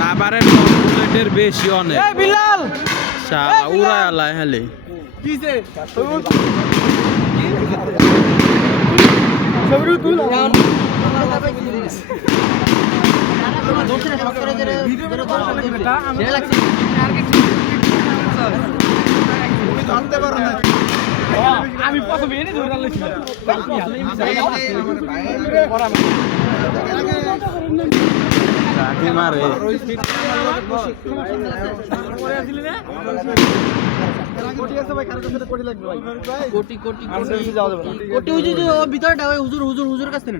রাবারের বুলেটের বেশি অনেক বিলাল শালা উড়ায় আলাই হেলে কিছে সবরু তুল আমি প্রথমে এনে ধরে আনলাম মারে কোটি কোটি কোটি ভিতরটা হুজুর হুজুর হুজুর কাছ থেকে